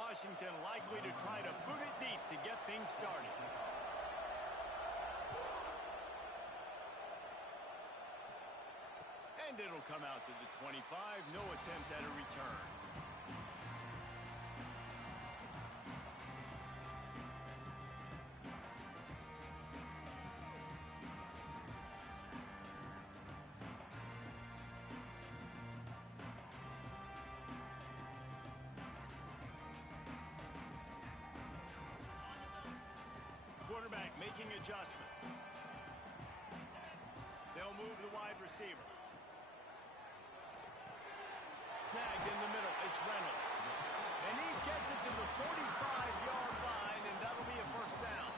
Washington likely to try to boot it deep to get things started. And it'll come out to the 25. No attempt at a return. Quarterback making adjustments. They'll move the wide receiver. Snagged in the middle. It's Reynolds. And he gets it to the 45-yard line, and that'll be a first down.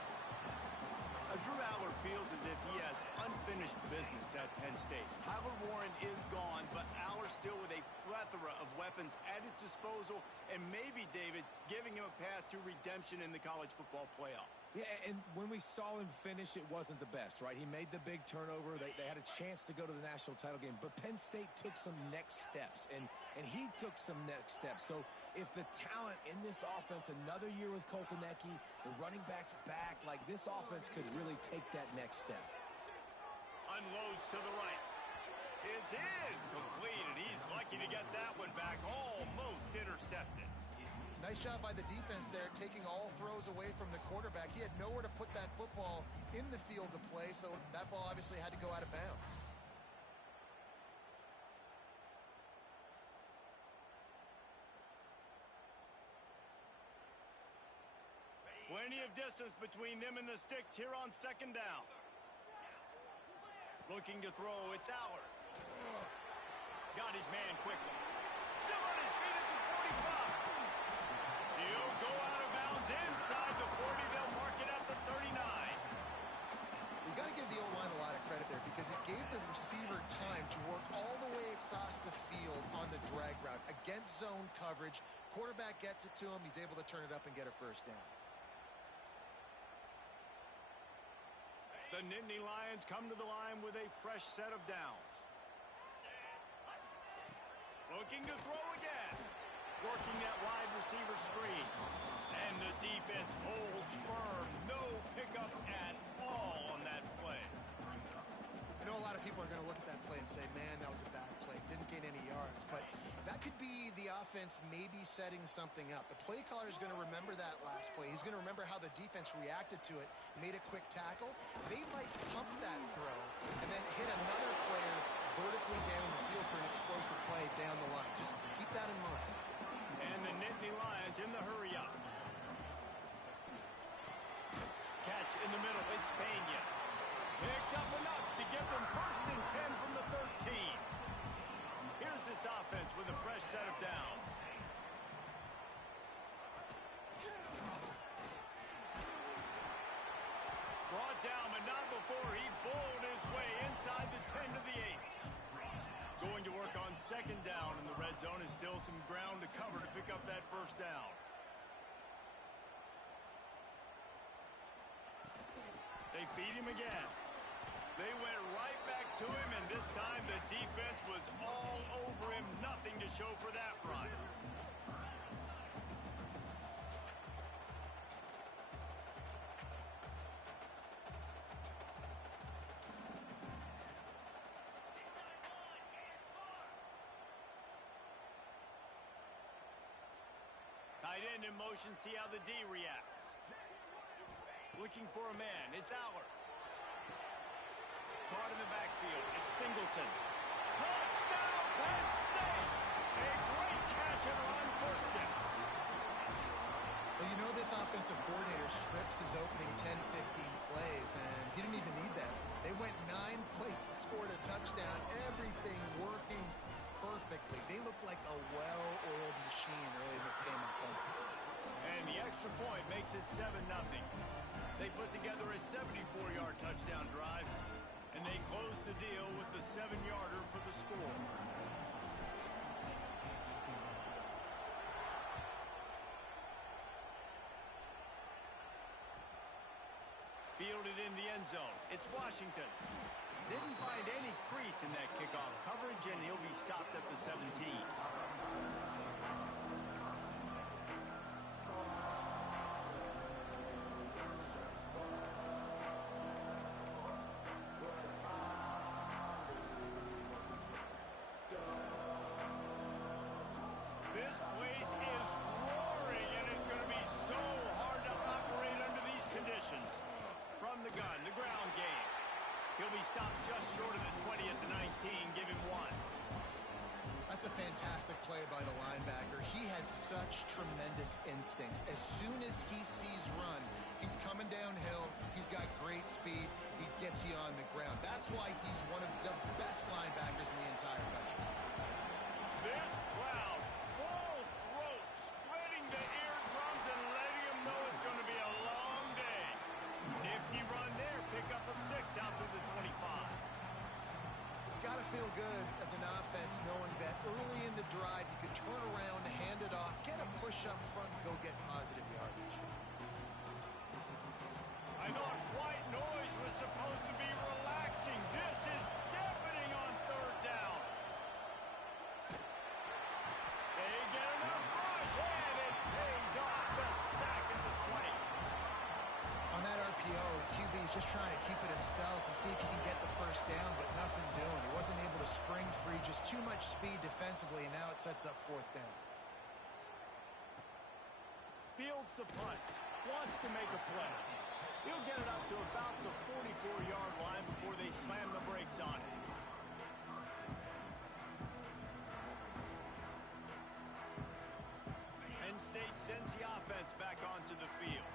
Drew Allar feels as if he has unfinished business at Penn State. Tyler Warren is gone, but Allar still with a plethora of weapons at his disposal, and maybe, David, giving him a path to redemption in the college football playoff. Yeah, and when we saw him finish, it wasn't the best, right? He made the big turnover. They had a chance to go to the national title game, but Penn State took some next steps, and he took some next steps. So if the talent in this offense, another year with Colton Ecke, the running backs back, like this offense could really take that next step. Unloads to the right. It's incomplete, and he's lucky to get that one back, almost intercepted. Nice job by the defense there, taking all throws away from the quarterback. He had nowhere to put that football in the field to play, so that ball obviously had to go out of bounds. Plenty of distance between them and the sticks here on second down. Looking to throw, it's Allar. Got his man quickly. Still on his feet at the 45. He'll go out of bounds inside the 40. They'll mark it at the 39. You got to give the O-line a lot of credit there because it gave the receiver time to work all the way across the field on the drag route against zone coverage. Quarterback gets it to him. He's able to turn it up and get a first down. The Nittany Lions come to the line with a fresh set of downs. Looking to throw again. Working that wide receiver screen. And the defense holds firm. No pickup at all on that play. I know a lot of people are going to look at that play and say, man, that was a bad play. Didn't gain any yards. But that could be the offense maybe setting something up. The play caller is going to remember that last play. He's going to remember how the defense reacted to it, made a quick tackle. They might pump that throw and then hit another player vertically down the field for an explosive play down the line. Just keep that in mind. And the Nittany Lions in the hurry up. Catch in the middle. It's Pena. Picks up enough to give them first and 10 from the 13. Here's this offense with a fresh set of downs. Brought down, but not before he bowled his way inside the 10 to the 8. Going to work on second down in the red zone. Is still some ground to cover to pick up that first down. They feed him again. They went right back to him, and this time the defense was all over him. Nothing to show for that run. Tight end in motion, see how the D reacts. Looking for a man, it's Allar. Caught in the backfield, it's Singleton. Touchdown, Penn State! A great catch and run for 6. Well, you know this offensive coordinator scripts his opening 10, 15 plays, and he didn't even need that. They went 9 plays and scored a touchdown. Everything working perfectly. They look like a well-oiled machine early in this game offensively. And the extra point makes it 7-0. They put together a 74-yard touchdown drive, and they close the deal with the 7-yarder for the score. Fielded in the end zone. It's Washington. Didn't find any crease in that kickoff coverage, and he'll be stopped at the 17. stopped just short of the 20 at the 19. Give him 1. That's a fantastic play by the linebacker. He has such tremendous instincts. As soon as he sees run, he's coming downhill. He's got great speed. He gets you on the ground. That's why he's one of the best linebackers in the entire country. This crowd, full throat, spreading the eardrums and letting them know it's going to be a long day. Nifty run there. Pick up of 6 out to the 25. It's got to feel good as an offense knowing that early in the drive you can turn around, hand it off, get a push up front, and go get positive yardage. I thought white noise was supposed to be relaxing. This is deafening on 3rd down. They get enough rush, and it pays off. The sack at the 20. On that RPO, QB is just trying to keep it himself and see if he can get the first down, but nothing doing. He wasn't able to spring free, just too much speed defensively, and now it sets up 4th down. Fields the punt. Wants to make a play. He'll get it up to about the 44-yard line before they slam the brakes on it. Penn State sends the offense back onto the field.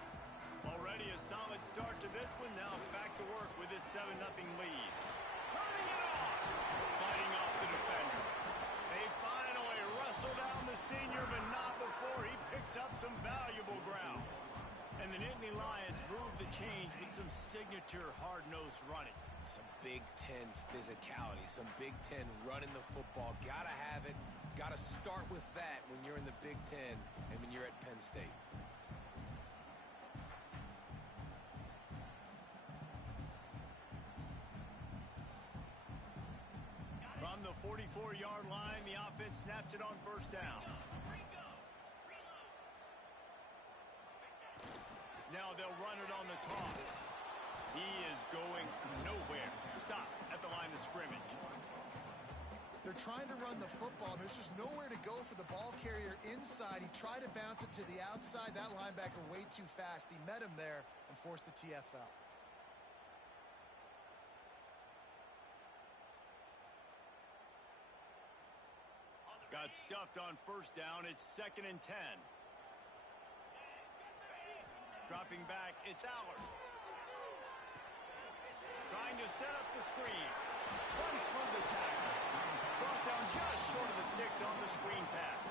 Already a solid start to this one. Now back to work with his 7-0 lead. Turning it off. Fighting off the defender. They finally wrestle down the senior, but not before he picks up some valuable ground. And the Nittany Lions move the change with some signature hard-nosed running. Some Big Ten physicality, some Big Ten running the football. Gotta have it. Gotta start with that when you're in the Big Ten and when you're at Penn State. From the 44-yard line, the offense snaps it on 1st down. Now they'll run it on the toss. He is going nowhere. Stop at the line of scrimmage. They're trying to run the football. There's just nowhere to go for the ball carrier inside. He tried to bounce it to the outside. That linebacker way too fast. He met him there and forced the TFL. Got stuffed on 1st down. It's 2nd and 10. Dropping back, it's Allard. Trying to set up the screen. Runs through the tackle. Brought down just short of the sticks on the screen pass.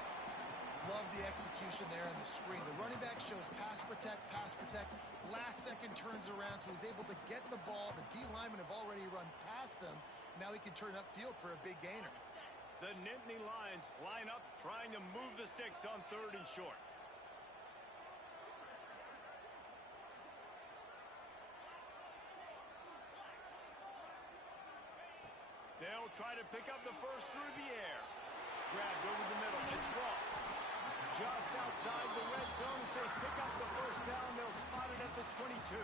Love the execution there on the screen. The running back shows pass protect, pass protect. Last second turns around, so he's able to get the ball. The D linemen have already run past him. Now he can turn upfield for a big gainer. The Nittany Lions line up, trying to move the sticks on 3rd and short. They'll try to pick up the first through the air. Grabbed over the middle. It's Ross. Just outside the red zone. If they pick up the 1st down, they'll spot it at the 22.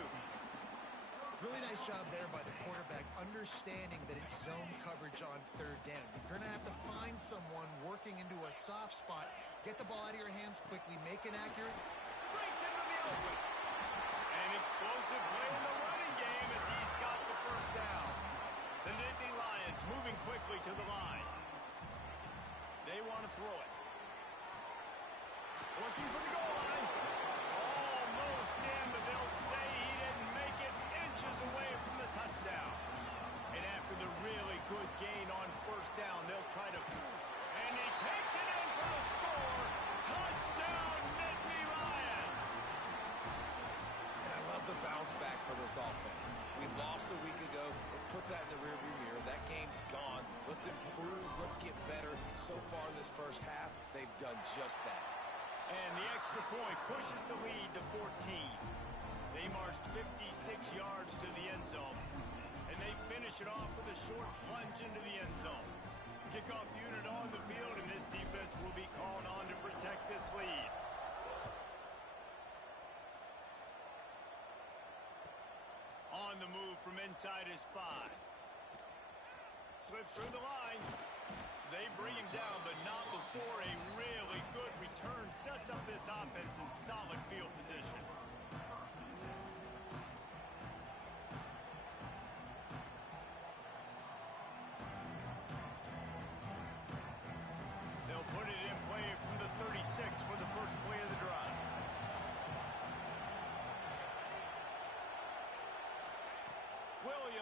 Really nice job there by the quarterback, understanding that it's zone coverage on 3rd down. If you're going to have to find someone working into a soft spot, get the ball out of your hands quickly, make it accurate. Breaks into the open. An explosive play in the running game as he's got the 1st down. The Nittany Lions moving quickly to the line. They want to throw it. Looking for the goal line. Almost in, but they'll say he didn't make it, inches away from the touchdown. And after the really good gain on 1st down, they'll try to... And he takes it in for the score. Touchdown, Nittany Lions. And I love the bounce back for this offense. We lost a week ago. Let's put that in the rearview mirror. That game's gone. Let's improve. Let's get better. So far in this 1st half, they've done just that. And the extra point pushes the lead to 14. They marched 56 yards to the end zone. And they finish it off with a short plunge into the end zone. Kickoff unit on the field, and this defense will be called on to protect this lead. On the move from inside his 5. Slips through the line. They bring him down, but not before a really good return sets up this offense in solid field position.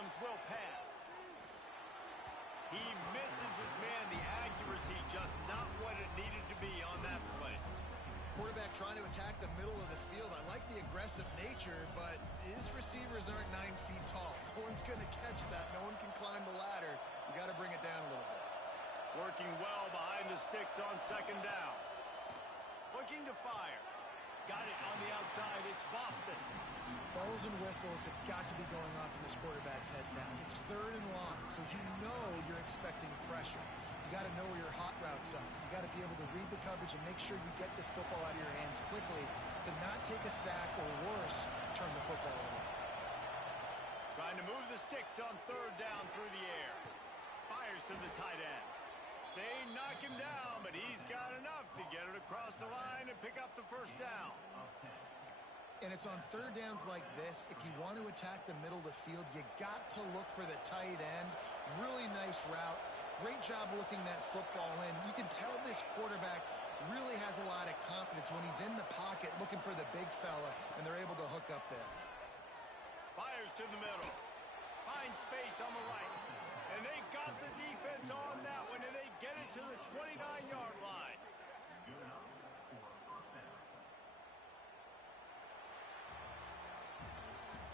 Williams will pass. He misses his man. The accuracy just not what it needed to be on that play. Quarterback trying to attack the middle of the field. I like the aggressive nature, but his receivers aren't 9 feet tall. No one's going to catch that. No one can climb the ladder. You got to bring it down a little bit. Working well behind the sticks on second down. Looking to fire. Got it on the outside. It's Boston. Bells and whistles have got to be going off in this quarterback's head now. It's 3rd and long, so you know you're expecting pressure. You got to know where your hot routes are. You got to be able to read the coverage and make sure you get this football out of your hands quickly to not take a sack or worse, turn the football over. Trying to move the sticks on 3rd down through the air. Fires to the tight end. They knock him down, but he's got enough to get it across the line and pick up the first down. And it's on 3rd downs like this. If you want to attack the middle of the field, you got to look for the tight end. Really nice route. Great job looking that football in. You can tell this quarterback really has a lot of confidence when he's in the pocket looking for the big fella, and they're able to hook up there. Fires to the middle. Finds space on the right. And they got the defense on that one, and they get it to the 29-yard line.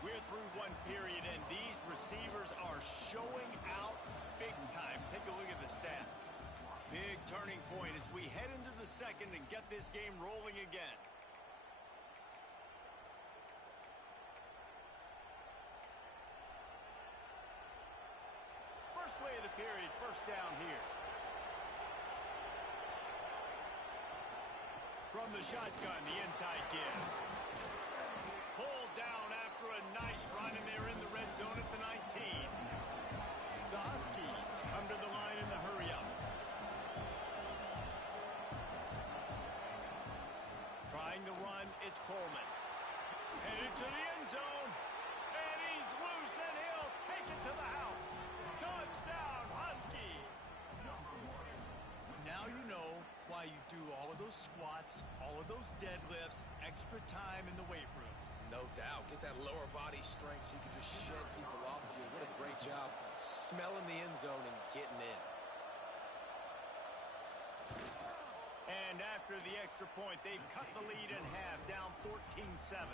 We're through one period, and these receivers are showing out big time. Take a look at the stats. Big turning point as we head into the second and get this game rolling again. First play of the period, first down here. From the shotgun, the inside give. Pulled down after a nice run, and they're in the red zone at the 19. The Huskies come to the line in the hurry-up. Trying to run, it's Coleman. Headed to the end zone, and he's loose, and he'll take it to the house. Touchdown, Huskies! Now you know why you do all of those squats, all of those deadlifts, extra time in the weight room. No doubt. Get that lower body strength so you can just shed people off of you. What a great job smelling the end zone and getting in. And after the extra point, they've cut the lead in half, down 14-7.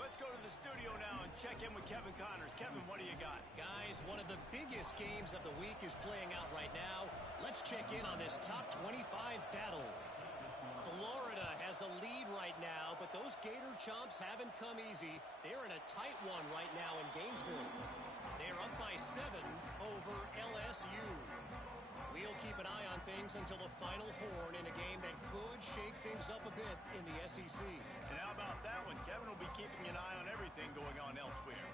Let's go to the studio now and check in with Kevin Connors. Kevin, what do you got? Guys, one of the biggest games of the week is playing out right now. Let's check in on this top 25 battle. Florida has the lead right now, but those Gator Chomps haven't come easy. They're in a tight one right now in Gainesville. They're up by 7 over LSU. We'll keep an eye on things until the final horn in a game that could shake things up a bit in the SEC. And how about that one? Kevin will be keeping an eye on everything going on elsewhere.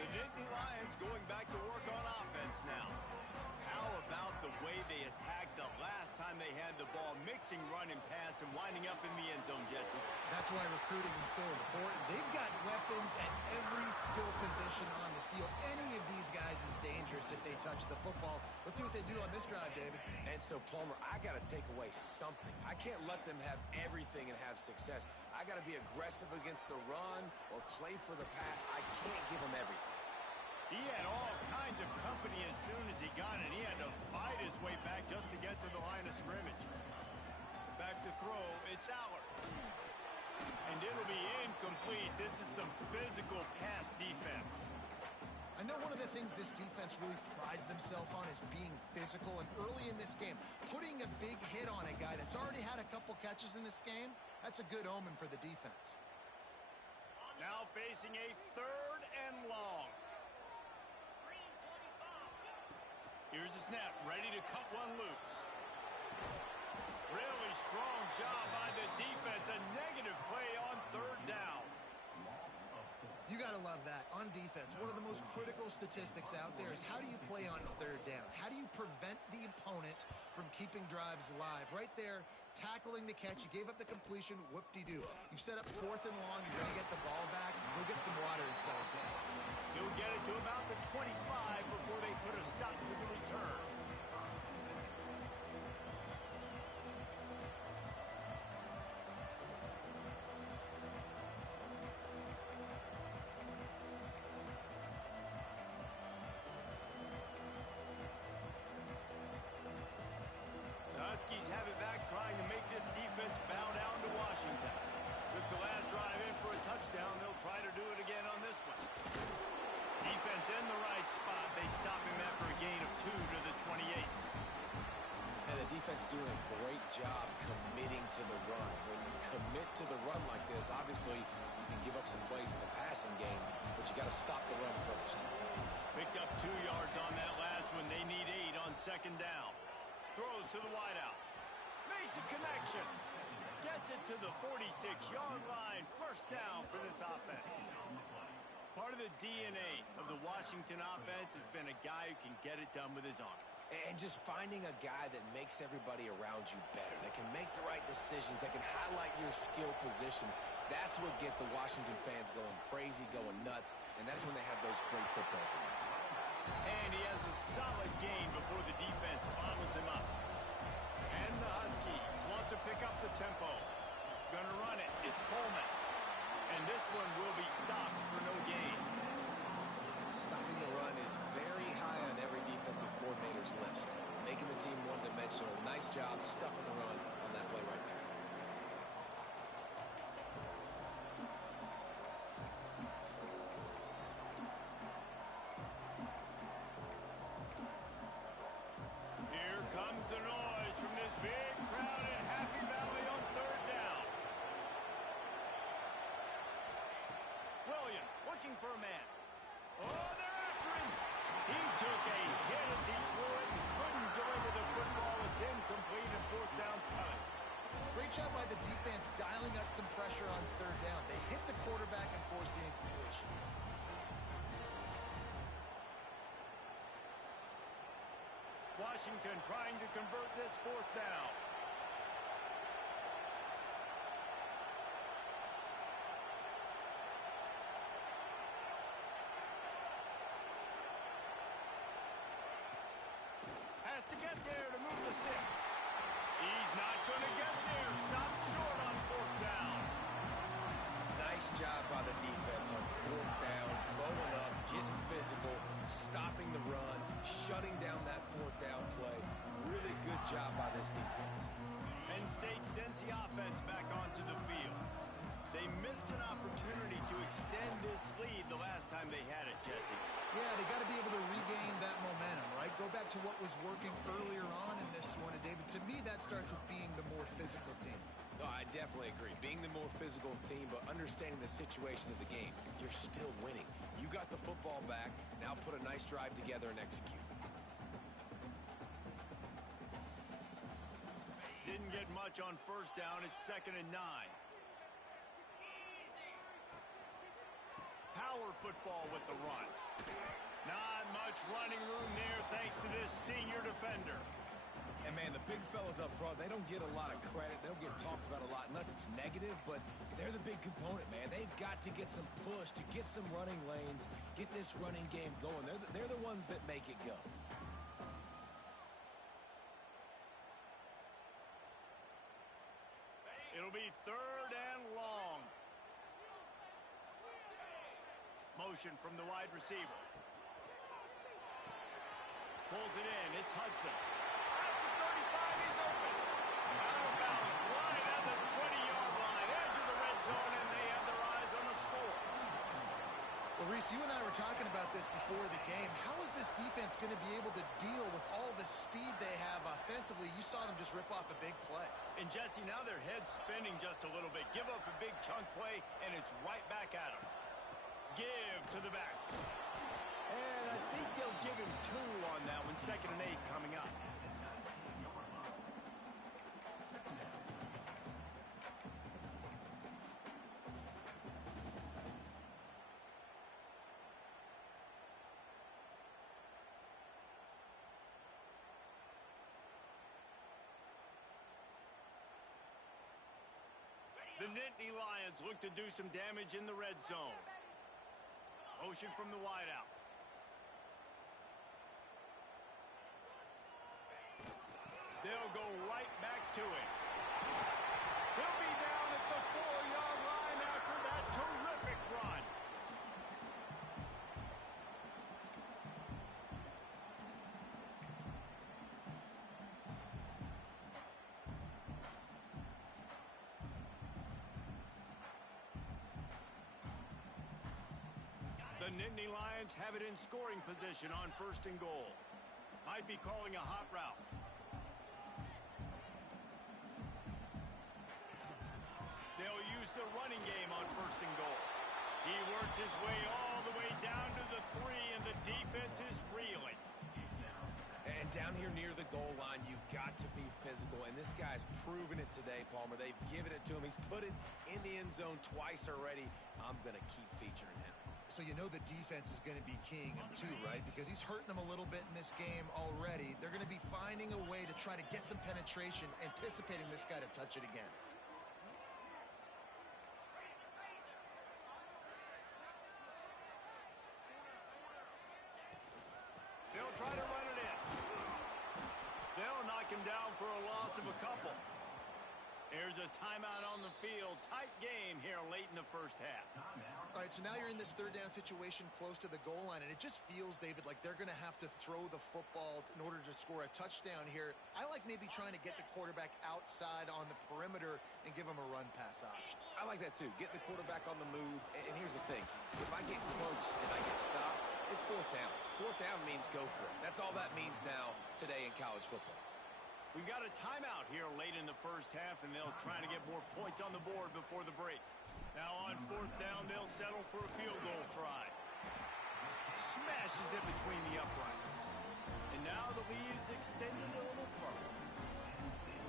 The Nittany Lions going back to work on offense now. How about the way they attacked the last time they had the ball, mixing run and pass and winding up in the end zone, Jesse? That's why recruiting is so important. They've got weapons at every skill position on the field. Any of these guys is dangerous if they touch the football. Let's see what they do on this drive, David. And so, Plummer, I got to take away something. I can't let them have everything and have success. I got to be aggressive against the run or play for the pass. I can't give them everything. He had all kinds of company as soon as he got it. He had to fight his way back just to get to the line of scrimmage. Back to throw, it's Aller. And it'll be incomplete. This is some physical pass defense. I know one of the things this defense really prides themselves on is being physical, and early in this game, putting a big hit on a guy that's already had a couple catches in this game, that's a good omen for the defense. Now facing a 3rd and long. Here's the snap, ready to cut one loose. Really strong job by the defense. A negative play on 3rd down. You got to love that. On defense, one of the most critical statistics out there is how do you play on 3rd down? How do you prevent the opponent from keeping drives alive? Right there, tackling the catch. You gave up the completion. Whoop-de-doo. You set up 4th and long. You're going to get the ball back. Go get some water inside. He'll get it to about the 25 before they put a stop to the return. in the right spot. They stop him after a gain of 2 to the 28. And the defense doing a great job committing to the run. When you commit to the run like this, obviously you can give up some plays in the passing game, but you got to stop the run first. Picked up 2 yards on that last one. They need 8 on second down. Throws to the wideout. Makes a connection. Gets it to the 46-yard line. First down for this offense. Part of the DNA of the Washington offense has been a guy who can get it done with his arm. And just finding a guy that makes everybody around you better, that can make the right decisions, that can highlight your skill positions. That's what get the Washington fans going crazy, going nuts, and that's when they have those great football teams. And he has a solid gain before the defense bottles him up. And the Huskies want to pick up the tempo. Gonna run it. It's Coleman. And this one will be stopped for no gain. Stopping the run is very high on every defensive coordinator's list. Making the team one-dimensional. Nice job stuffing the run on that play right there. Here comes the noise from this big crowd in Happy Valley on third down. Williams looking for a man. Oh, they're after him. He took a hit as he threw it and couldn't deliver the football. It's incomplete and fourth down's coming. Great job by the defense dialing up some pressure on third down. They hit the quarterback and forced the incompletion. Washington trying to convert this fourth down. Has to get there to move the sticks. He's not going to get there. Stopped short on fourth down. Nice job by the defense on fourth down, going up, getting physical, stopping the run, shutting down that fourth down play. Really good job by this defense. Penn State sends the offense back onto the field. They missed an opportunity to extend this lead the last time they had it, Jesse. Yeah, they got to be able to regain that momentum, right? Go back to what was working earlier on in this one. And David, to me, that starts with being the more physical team. No, I definitely agree. Being the more physical team, but understanding the situation of the game. You're still winning. You got the football back. Now put a nice drive together and execute. Didn't get much on first down. It's 2nd and 9. Power football with the run. Not much running room there thanks to this senior defender. And, man, the big fellas up front, they don't get a lot of credit. They don't get talked about a lot unless it's negative, but they're the big component, man. They've got to get some push, to get some running lanes, get this running game going. They're the ones that make it go. It'll be 3rd and long. Motion from the wide receiver. Pulls it in. It's Hudson. At the 35, he's open. Out of bounds, right at the 20-yard line. Edge of the red zone, and they have their eyes on the score. Well, Reese, you and I were talking about this before the game. How is this defense going to be able to deal with all the speed they have offensively? You saw them just rip off a big play. And, Jesse, now their head's spinning just a little bit. Give up a big chunk play, and it's right back at them. Give to the back. And I think they'll give him 2 on that one. 2nd and 8 coming up. The Nittany Lions look to do some damage in the red zone. Motion from the wideout. They'll go right back to it. He'll be down at the 4-yard line after that terrific run. The Nittany Lions have it in scoring position on 1st and goal. Might be calling a hot route. They'll use the running game on 1st and goal. He works his way all the way down to the 3, and the defense is reeling. And down here near the goal line, you've got to be physical. And this guy's proven it today, Palmer. They've given it to him. He's put it in the end zone twice already. I'm going to keep featuring him. So you know the defense is going to be keying him too, right? Because he's hurting them a little bit in this game already. They're going to be finding a way to try to get some penetration, anticipating this guy to touch it again. They'll try to run it in. They'll knock him down for a loss of a couple. There's a timeout on the field. Tight game here late in the 1st half. All right, so now you're in this 3rd down situation close to the goal line, and it just feels, David, like they're going to have to throw the football in order to score a touchdown here. I like maybe trying to get the quarterback outside on the perimeter and give him a run-pass option. I like that too. Get the quarterback on the move. And here's the thing. If I get close and I get stopped, it's 4th down. 4th down means go for it. That's all that means now today in college football. We got a timeout here late in the 1st half, and they'll try to get more points on the board before the break. Now on 4th down, they'll settle for a field goal try. Smashes it between the uprights. And now the lead is extended a little further.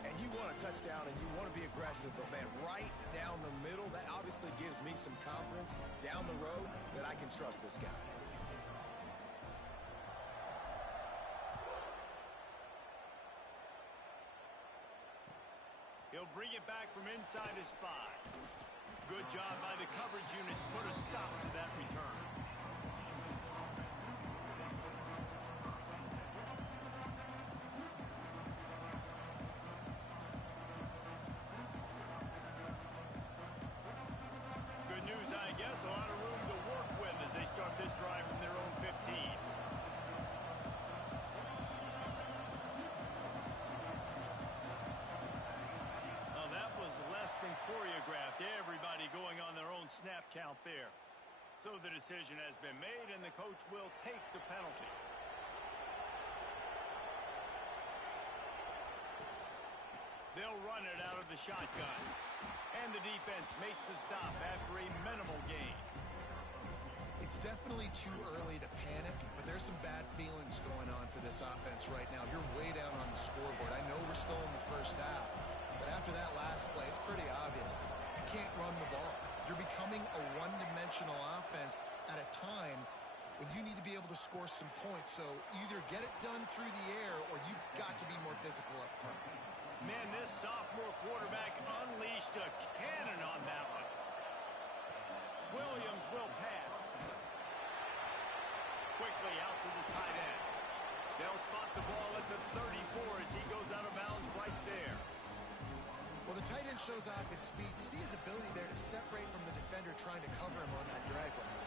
And you want a touchdown and you want to be aggressive, but man, right down the middle, that obviously gives me some confidence down the road that I can trust this guy. He'll bring it back from inside his 5. Good job by the coverage unit to put a stop to that return. Good news, I guess. A lot of room to work with as they start this drive from their own 15. Less than choreographed. Everybody going on their own snap count there. So the decision has been made, and the coach will take the penalty. They'll run it out of the shotgun. And the defense makes the stop after a minimal gain. It's definitely too early to panic, but there's some bad feelings going on for this offense right now. You're way down on the scoreboard. I know we're still in the 1st half, but after that last play, it's pretty obvious. You can't run the ball. You're becoming a one-dimensional offense at a time when you need to be able to score some points. So either get it done through the air or you've got to be more physical up front. Man, this sophomore quarterback unleashed a cannon on that one. Williams will pass. Quickly out to the tight end. They'll spot the ball at the 34 as he goes out of bounds right there. Well, the tight end shows off his speed. You see his ability there to separate from the defender trying to cover him on that drag route.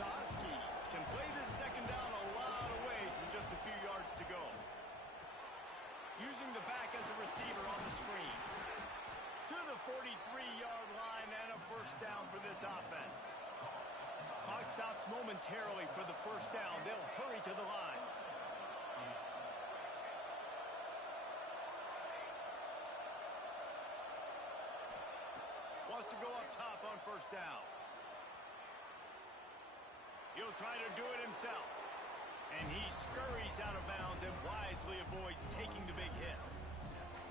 The Huskies can play this 2nd down a lot of ways with just a few yards to go. Using the back as a receiver on the screen. To the 43-yard line and a 1st down for this offense. Clock stops momentarily for the 1st down. They'll hurry to the line. Wants to go up top on 1st down. He'll try to do it himself. And he scurries out of bounds and wisely avoids taking the big hit.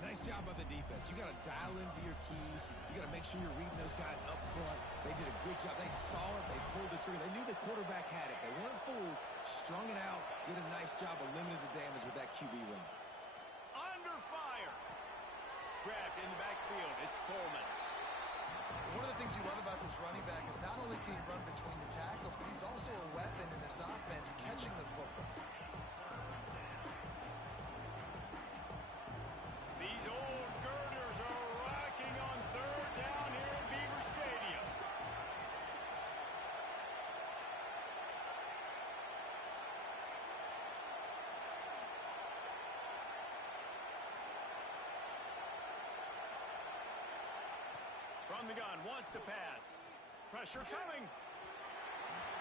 Nice job by the defense. You got to dial into your keys. You got to make sure you're reading those guys up front. They did a good job. They saw it. They pulled the trigger. They knew the quarterback had it. They weren't fooled. Strung it out. Did a nice job of limiting the damage with that QB run. Under fire. Grabbed in the backfield. It's Coleman. One of the things you love about this running back is not only can he run between the tackles, but he's also a weapon in this offense catching the football. These old girders are rocking on 3rd down here at Beaver Stadium. From the gun, wants to pass. Pressure coming.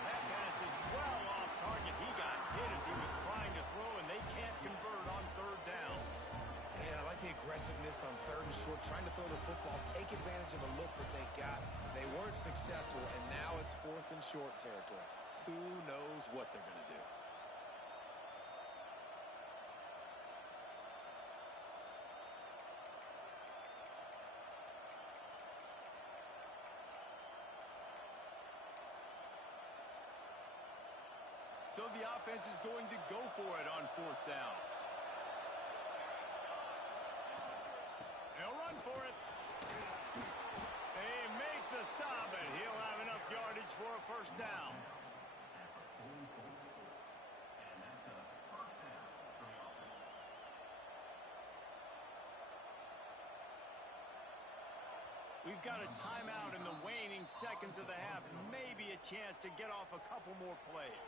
That pass is well off target. He got hit as he was trying to throw, and they can't convert on third down. And I like the aggressiveness on third and short, trying to throw the football, take advantage of a look that they got. They weren't successful, and now it's fourth and short territory. Who knows what they're going to do? So the offense is going to go for it on fourth down. They'll run for it. They make the stop, and he'll have enough yardage for a first down. We've got a timeout in the waning seconds of the half. Maybe a chance to get off a couple more plays.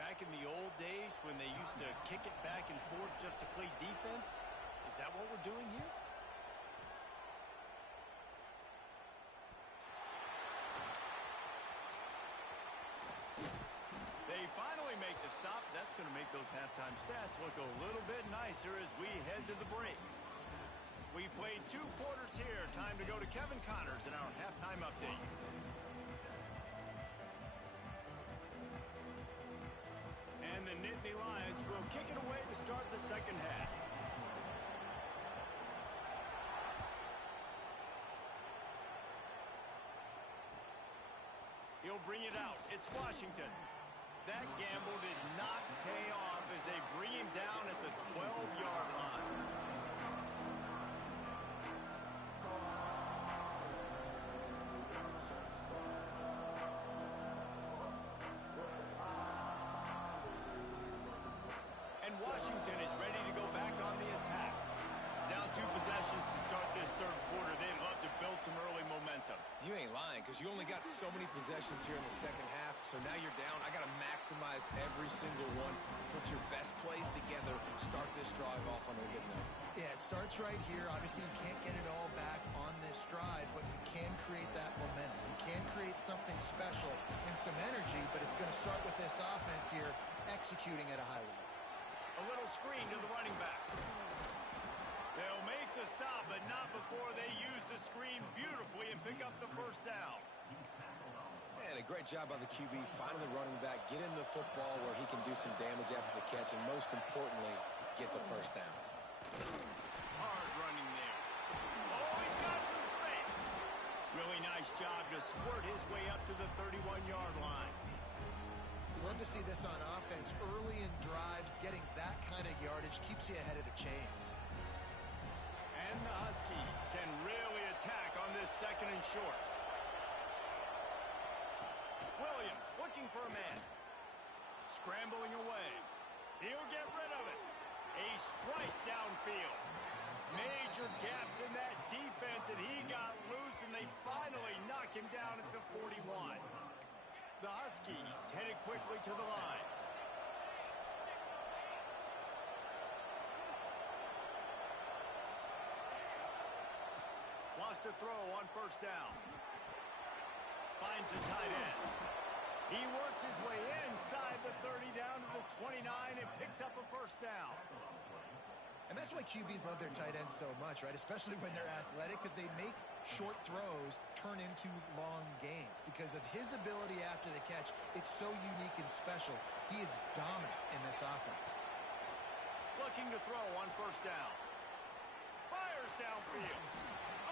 Back in the old days when they used to kick it back and forth just to play defense, is that what we're doing here? They finally make the stop. That's going to make those halftime stats look a little bit nicer as we head to the break. We've played 2 quarters here. Time to go to Kevin Connors in our halftime update. And the Nittany Lions will kick it away to start the second half. He'll bring it out. It's Washington. That gamble did not pay off as they bring him down at the 12-yard line. And Washington is ready to go back on the attack. Down 2 possessions to start this third quarter. They'd love to build some early momentum. You ain't lying, because you only got so many possessions here in the second half, so now you're down. I got to maximize every single one. Put your best plays together. Start this drive off on a good note. Yeah, it starts right here. Obviously, you can't get it all back on this drive, but you can create that momentum. You can create something special and some energy, but it's going to start with this offense here executing at a high level. A little screen to the running back. They'll make the stop, but not before they use the screen beautifully and pick up the first down. And a great job by the QB finding the running back, get him the football where he can do some damage after the catch, and most importantly, get the first down. Hard running there. Oh, he's got some space. Really nice job to squirt his way up to the 31-yard line. Love to see this on offense. Early in drives, getting that kind of yardage keeps you ahead of the chains. And the Huskies can really attack on this second and short. Williams looking for a man. Scrambling away. He'll get rid of it. A strike downfield. Major gaps in that defense, and he got loose, and they finally knock him down at the 41. The Huskies headed quickly to the line. Wants to throw on first down. Finds a tight end. He works his way inside the 30 down to the 29 and picks up a first down. And that's why QBs love their tight ends so much, right? Especially when they're athletic, because they make short throws turn into long gains. Because of his ability after the catch, it's so unique and special. He is dominant in this offense. Looking to throw on first down. Fires downfield.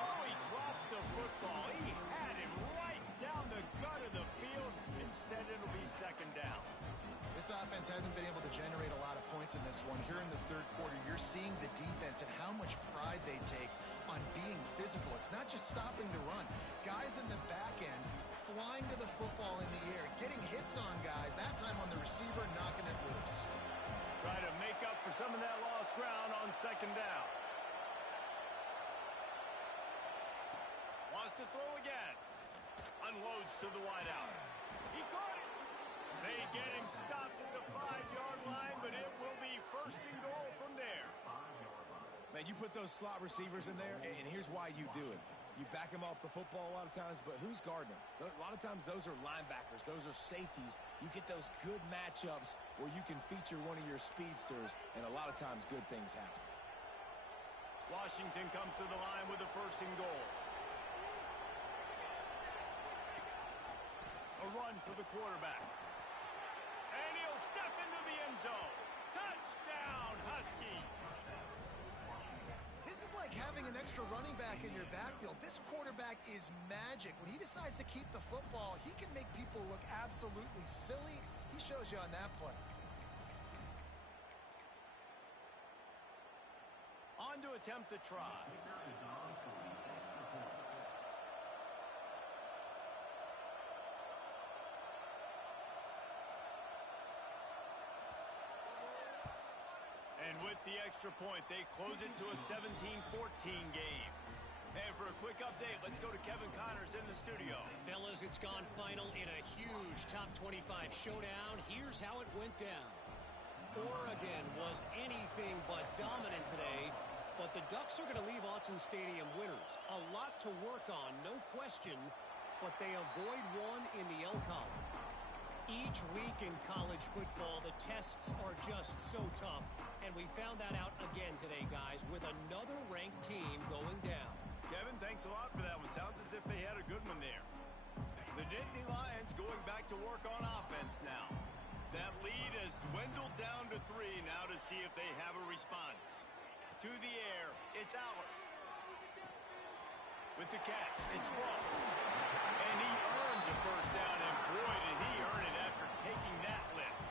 Oh, he drops the football. He had him right down the gut of the field. Instead, it'll be second down. This offense hasn't been able to generate a lot of points in this one. Here in the third quarter, you're seeing the defense and how much pride they take on being physical. It's not just stopping the run. Guys in the back end flying to the football in the air, getting hits on guys, that time on the receiver, knocking it loose. Try to make up for some of that lost ground on second down. Wants to throw again. Unloads to the wideout. He caught it. They get him stopped at the 5-yard line, but it will be first and goal from there. Man, you put those slot receivers in there, and here's why you do it. You back him off the football a lot of times, but who's guarding him? A lot of times those are linebackers. Those are safeties. You get those good matchups where you can feature one of your speedsters, and a lot of times good things happen. Washington comes to the line with a 1st and goal. A run for the quarterback. And he'll step into the end zone. Touchdown, Huskies. This is like having an extra running back in your backfield. This quarterback is magic. When he decides to keep the football, he can make people look absolutely silly. He shows you on that play. On to attempt the try. And with the extra point, they close it to a 17-14 game. And for a quick update, let's go to Kevin Connors in the studio. Fellas, it's gone final in a huge top 25 showdown. Here's how it went down. Oregon was anything but dominant today, but the Ducks are going to leave Autzen Stadium winners. A lot to work on, no question, but they avoid one in the L column. Each week in college football, the tests are just so tough, and we found that out again today, guys, with another ranked team going down. Kevin, thanks a lot for that one. Sounds as if they had a good one there. The Nittany Lions going back to work on offense now. That lead has dwindled down to 3 now to see if they have a response. To the air, it's Aller. With the catch, it's Ross. And he earns a 1st down, and boy, did he earn it after taking that lift.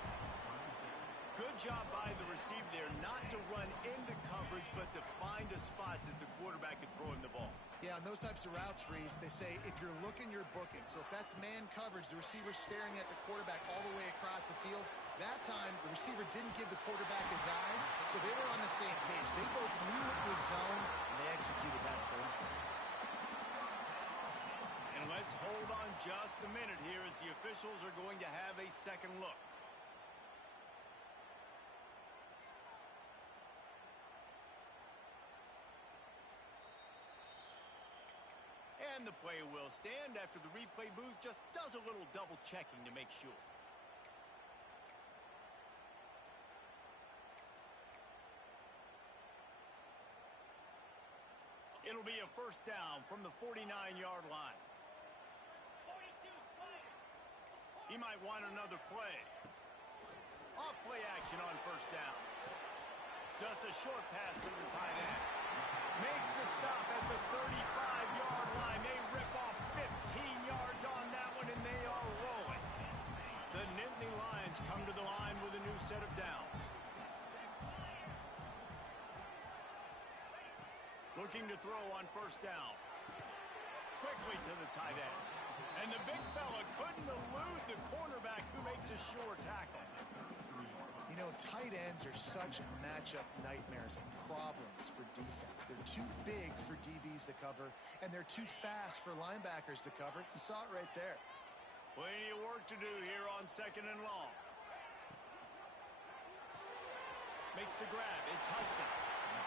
Good job by the receiver there, not to run into coverage, but to find a spot that the quarterback could throw him the ball. Yeah, on those types of routes, Reese, they say if you're looking, you're booking. So if that's man coverage, the receiver's staring at the quarterback all the way across the field. That time, the receiver didn't give the quarterback his eyes, so they were on the same page. They both knew it was zone, and they executed that correctly. And let's hold on just a minute here as the officials are going to have a second look. And the play will stand after the replay booth just does a little double checking to make sure. It'll be a 1st down from the 49-yard line. He might want another play. Off play action on 1st down. Just a short pass to the tight end. Makes the stop at the 35-yard line. They rip off 15 yards on that one, and they are rolling. The Nittany Lions come to the line with a new set of downs. Looking to throw on 1st down. Quickly to the tight end. And the big fella couldn't elude the cornerback who makes a sure tackle. You know, tight ends are such matchup nightmares and problems for defense. They're too big for DBs to cover, and they're too fast for linebackers to cover. You saw it right there. Plenty of work to do here on 2nd and long. Makes the grab. It's Hudson.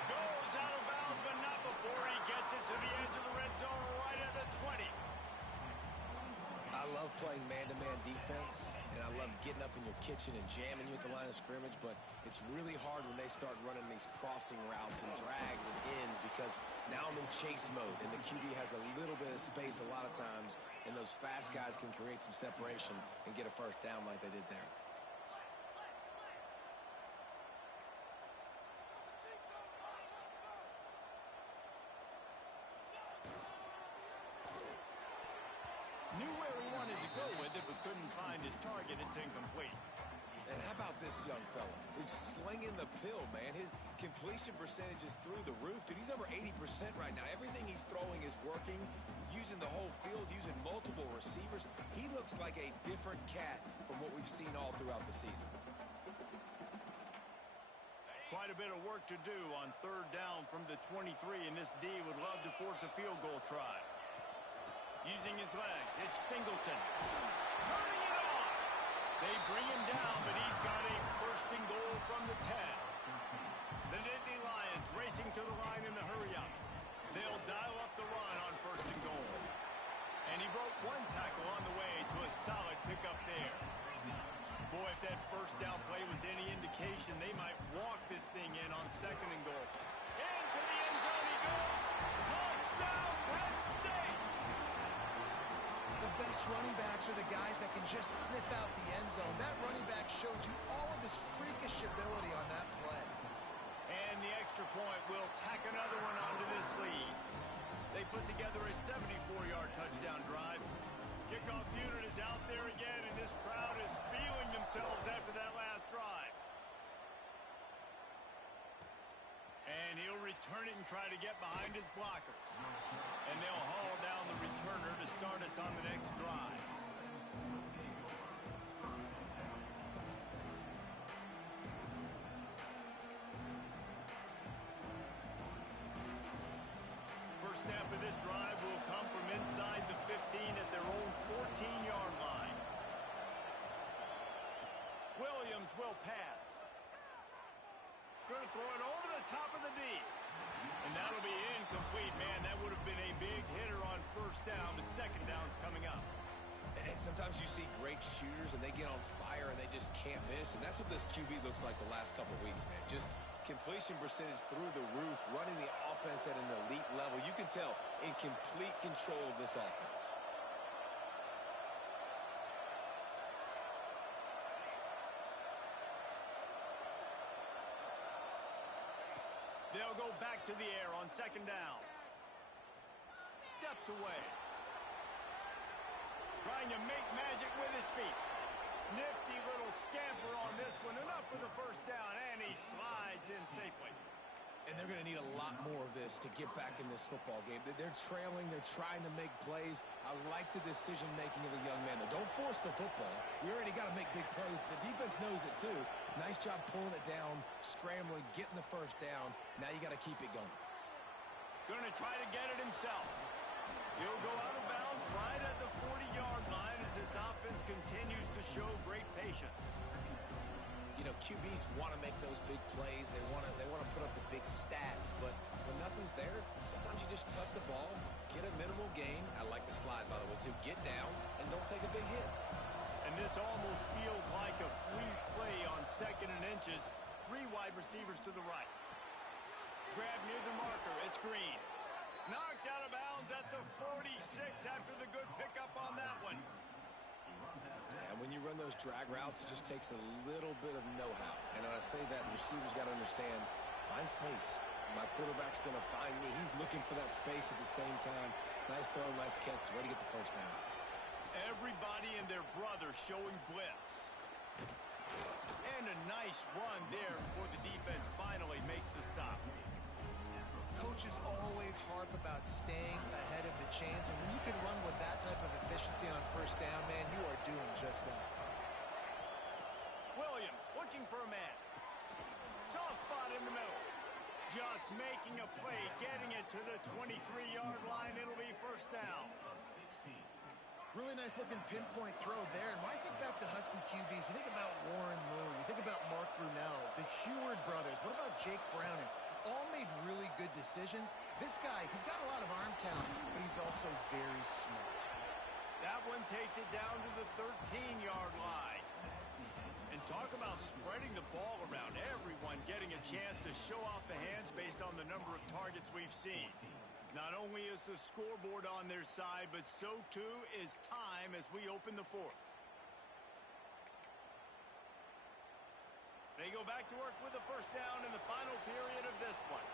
Goes out of bounds, but not before he gets it to the edge of the red zone right at the 20. I love playing man-to-man defense, and I love getting up in your kitchen and jamming you at the line of scrimmage, but it's really hard when they start running these crossing routes and drags and ends because now I'm in chase mode, and the QB has a little bit of space a lot of times, and those fast guys can create some separation and get a 1st down like they did there. Knew where he wanted to go with it, but couldn't find his target. It's incomplete. And how about this young fella? He's slinging the pill, man. His completion percentage is through the roof. Dude, he's over 80% right now. Everything he's throwing is working, using the whole field, using multiple receivers. He looks like a different cat from what we've seen all throughout the season. Quite a bit of work to do on 3rd down from the 23, and this D would love to force a field goal try. Using his legs, it's Singleton. Turning it on! They bring him down, but he's got a 1st and goal from the 10. The Nittany Lions racing to the line in the hurry-up. They'll dial up the run on 1st and broke one tackle on the way to a solid pickup there. Boy, if that first down play was any indication, they might walk this thing in on 2nd and goal. Into the end zone he goes. Touchdown, Penn State! The best running backs are the guys that can just sniff out the end zone. That running back showed you all of his freakish ability on that play. And the extra point will tack another one onto this lead. They put together a 74-yard touchdown drive. Kickoff unit is out there again, and this crowd is feeling themselves after that last drive. And he'll return it and try to get behind his blockers. And they'll haul down the returner to start us on the next drive. First snap of this drive will come from inside the 15 at their own 14-yard line. Williams will pass. Going to throw it over the top of the D. And that'll be incomplete, man. That would have been a big hitter on first down, but second down's coming up. And sometimes you see great shooters, and they get on fire, and they just can't miss. And that's what this QB looks like the last couple of weeks, man. Just completion percentage through the roof, running the offense at an elite level. You can tell in complete control of this offense. They'll go back to the air on 2nd down. Steps away. Trying to make magic with his feet. Nifty little scamper on this one. Enough for the first down, and he slides in safely. And they're going to need a lot more of this to get back in this football game. They're trailing. They're trying to make plays. I like the decision-making of the young man, though. Don't force the football. We already got to make big plays. The defense knows it, too. Nice job pulling it down, scrambling, getting the first down. Now you got to keep it going. Going to try to get it himself. He'll go out of bounds right at the 40-yard line as this offense continues to show great patience. You know, QBs want to make those big plays. They want to put up the big stats, but when nothing's there, sometimes you just tuck the ball, get a minimal gain. I like the slide, by the way, too. Get down and don't take a big hit. And this almost feels like a free play on 2nd and inches. 3 wide receivers to the right. Grab near the marker. It's Green. Knocked out of bounds at the 46 after the good pickup on that one. And when you run those drag routes, it just takes a little bit of know-how. And when I say that, the receiver's got to understand, find space. My quarterback's going to find me. He's looking for that space at the same time. Nice throw, nice catch. Way to get the first down. Everybody and their brother showing blitz. And a nice run there before the defense finally makes the stop. Coaches always harp about staying ahead of the chains, and when you can run with that type of efficiency on first down, man, you are doing just that. Williams looking for a man. Soft spot in the middle. Just making a play, getting it to the 23-yard line. It'll be first down. Really nice looking pinpoint throw there. And when I think back to Husky QBs, you think about Warren Moon, you think about Mark Brunell, the Heward brothers. What about Jake Browning? All made really good decisions. This guy, he's got a lot of arm talent, but he's also very smart. That one takes it down to the 13-yard line. And talk about spreading the ball around. Everyone getting a chance to show off the hands based on the number of targets we've seen. Not only is the scoreboard on their side, but so too is time as we open the 4th. They go back to work with the first down in the final period of this one.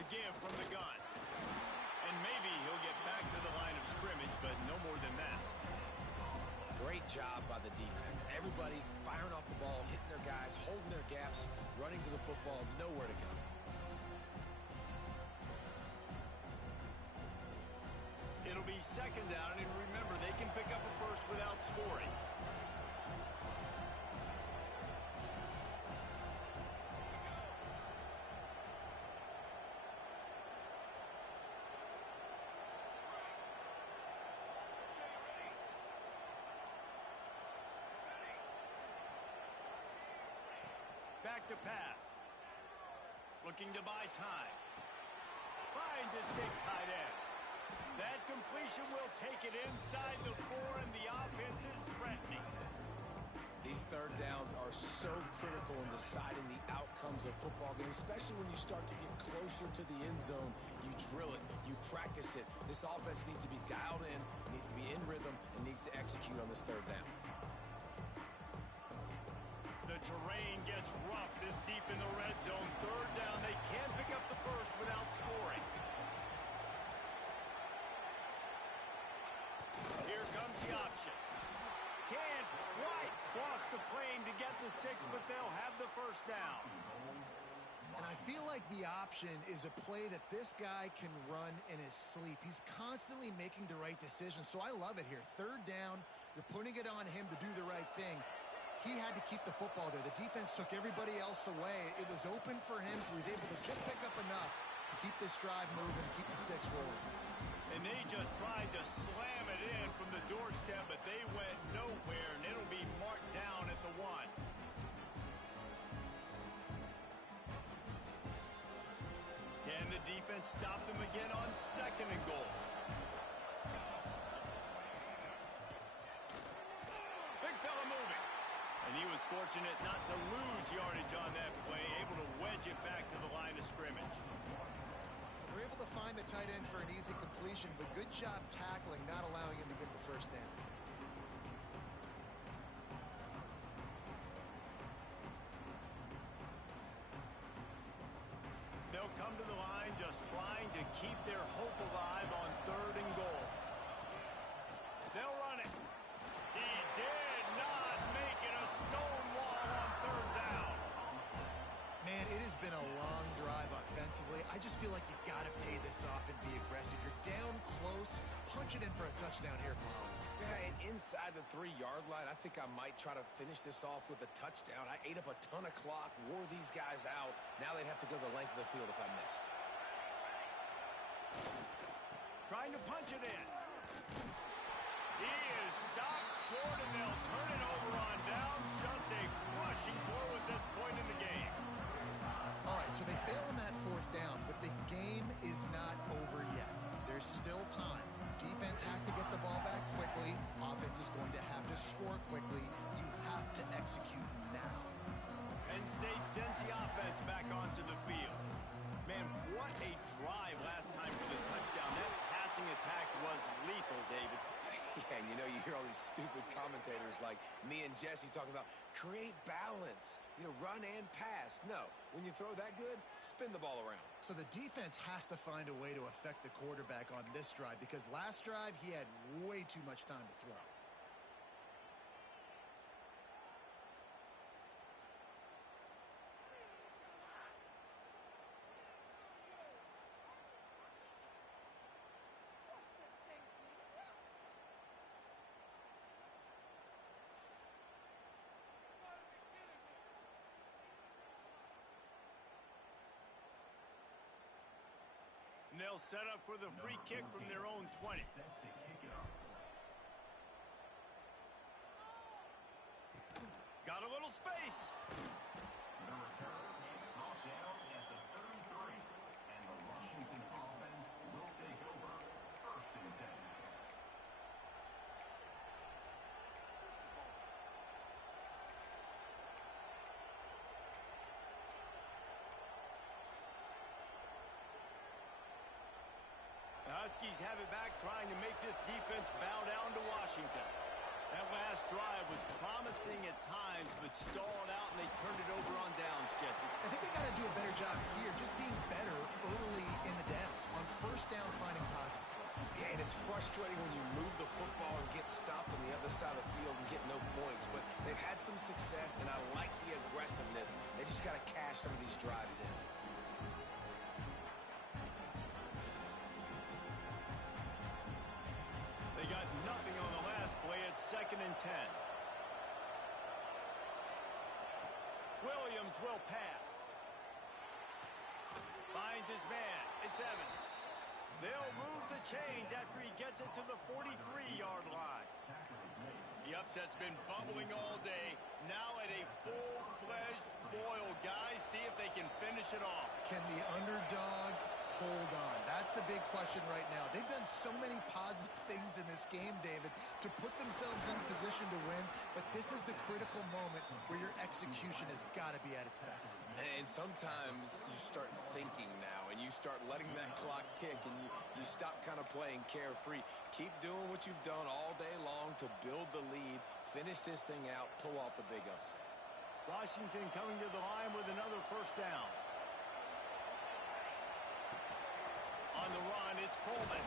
The give from the gun. And maybe he'll get back to the line of scrimmage, but no more than that. Great job by the defense. Everybody firing off the ball, hitting their guys, holding their gaps, running to the football, nowhere to go. It'll be second down, and remember, they can pick up a first without scoring. Back to pass. Looking to buy time. Finds his big tight end. That completion will take it inside the 4, and the offense is threatening. These third downs are so critical in deciding the outcomes of football games, especially when you start to get closer to the end zone. You drill it, you practice it. This offense needs to be dialed in, needs to be in rhythm, and needs to execute on this third down. The terrain gets rough this deep in the red zone. Third down, they can't pick up the first without scoring. Here comes the option. Can White cross the plane to get the 6, but they'll have the first down. And I feel like the option is a play that this guy can run in his sleep. He's constantly making the right decision, so I love it here. Third down, you're putting it on him to do the right thing. He had to keep the football there. The defense took everybody else away. It was open for him, so he was able to just pick up enough to keep this drive moving, keep the sticks rolling. And they just tried to slam it in from the doorstep, but they went nowhere, and it'll be marked down at the 1. Can the defense stop them again on 2nd and goal? Big fella moving. And he was fortunate not to lose yardage on that play, able to wedge it back to the line of scrimmage. They're able to find the tight end for an easy completion, but good job tackling, not allowing him to get the first down. They'll come to the line just trying to keep their hope alive on 3rd and goal. They'll run it. He did not make it a stone wall on 3rd down. Man, it has been a long drive offensively. I just feel like you got to pay this off and be aggressive. You're down close. Punch it in for a touchdown here, Paul. Yeah, and inside the 3-yard line, I think I might try to finish this off with a touchdown. I ate up a ton of clock, wore these guys out. Now they'd have to go the length of the field if I missed. Trying to punch it in. He is stopped short, and they'll turn it over on downs. Just a crushing blow at this point in the game. All right, so they fail on that 4th down, but the game is not over yet. There's still time. Defense has to get the ball back quickly. Offense is going to have to score quickly. You have to execute now. Penn State sends the offense back onto the field. Man, what a drive last time for the touchdown. That passing attack was lethal, David. Yeah, and you know, you hear all these stupid commentators like me and Jesse talking about create balance, run and pass. No, when you throw that good, spin the ball around. So the defense has to find a way to affect the quarterback on this drive because last drive he had way too much time to throw. And they'll set up for the free kick from their own 20. Got a little space. The return is brought down at the 33, and the Washington offense will take over 1st and 10. The Huskies have it back, trying to make this defense bow down to Washington. That last drive was promising at times, but stalled out, and they turned it over on downs, Jesse. I think they got to do a better job here, just being better early in the downs. On 1st down, finding positive plays. Yeah, and it's frustrating when you move the football and get stopped on the other side of the field and get no points. But they've had some success, and I like the aggressiveness. They just got to cash some of these drives in. They got nothing on the last play at 2nd and 10. Williams will pass. Finds his man. It's Evans. They'll move the chains after he gets it to the 43-yard line. The upset's been bubbling all day. Now at a full-fledged boil. Guys, see if they can finish it off. Can the underdog hold on? That's the big question right now. They've done so many positive things in this game, David, to put themselves in a position to win, but this is the critical moment where your execution has got to be at its best. And sometimes you start thinking now, and you start letting that clock tick, and you stop kind of playing carefree. Keep doing what you've done all day long to build the lead, finish this thing out, pull off the big upset. Washington coming to the line with another first down. On the run, it's Coleman.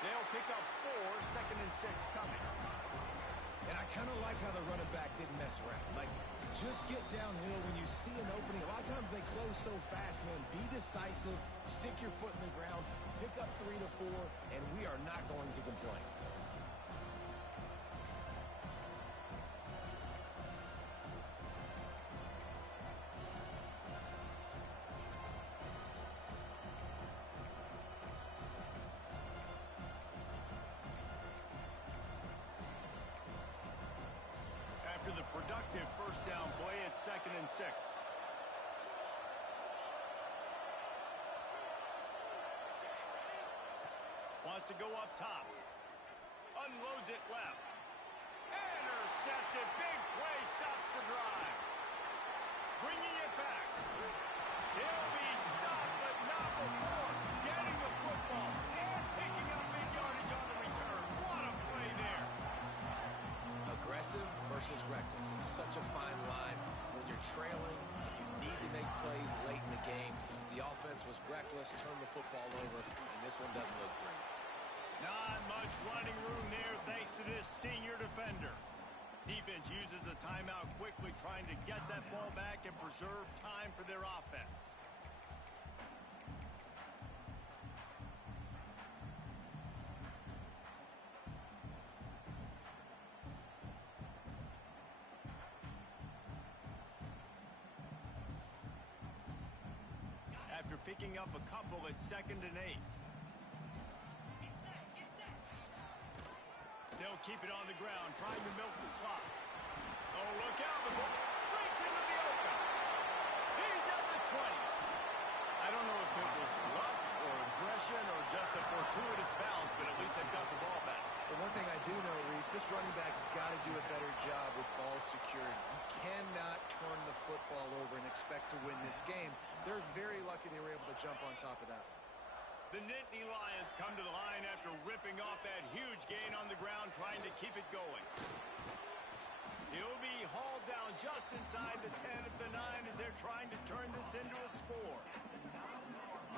They'll pick up 4, 2nd and 6 coming. And I kind of like how the running back didn't mess around. Like, just get downhill when you see an opening. A lot of times they close so fast, man. Be decisive, stick your foot in the ground, pick up 3 to 4, and we are not going to complain. After the productive first down play, it's 2nd and 6. Wants to go up top. Unloads it left. Intercepted. Big play stops the drive. Bringing it back. He'll be stopped, but not before getting the football and picking up big yardage on the return. What a play there. Aggressive versus reckless. It's such a fine line when you're trailing and you need to make plays late in the game. The offense was reckless, turned the football over, and this one doesn't look great. Not much running room there thanks to this senior defender. Defense uses a timeout quickly, trying to get that ball back and preserve time for their offense. After picking up a couple at 2nd and 8. They'll keep it on the ground, trying to milk the clock. Oh, look out. The ball breaks into the open. He's at the 20. I don't know if it was luck or aggression or just a fortuitous bounce, but at least they've got the ball back. But one thing I do know, Reese, this running back has got to do a better job with ball security. You cannot turn the football over and expect to win this game. They're very lucky they were able to jump on top of that. The Nittany Lions come to the line after ripping off that huge gain on the ground, trying to keep it going. He'll be hauled down just inside the 10 at the 9 as they're trying to turn this into a score.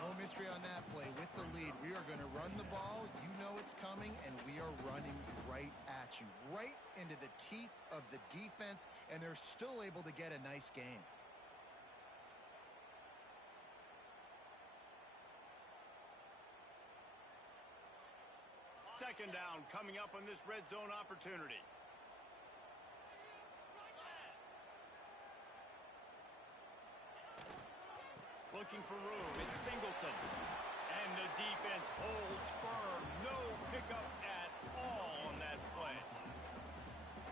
No mystery on that play. With the lead, we are going to run the ball. You know it's coming, and we are running right at you, right into the teeth of the defense, and they're still able to get a nice game. Second down coming up on this red zone opportunity. Looking for room. It's Singleton. And the defense holds firm. No pickup at all on that play.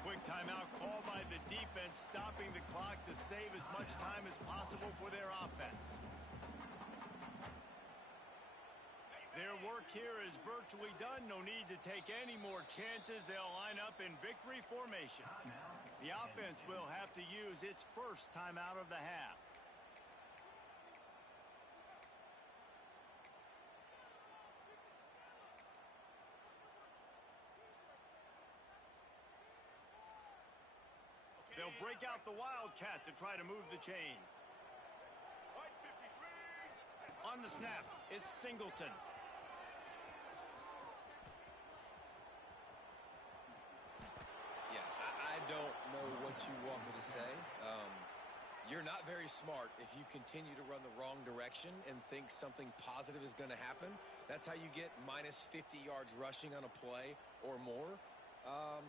Quick timeout called by the defense, stopping the clock to save as much time as possible for their offense. Their work here is virtually done. No need to take any more chances. They'll line up in victory formation. The offense will have to use its first timeout of the half. They'll break out the Wildcat to try to move the chains. On the snap, it's Singleton. Yeah, I don't know what you want me to say. You're not very smart if you continue to run the wrong direction and think something positive is going to happen. That's how you get minus 50 yards rushing on a play or more.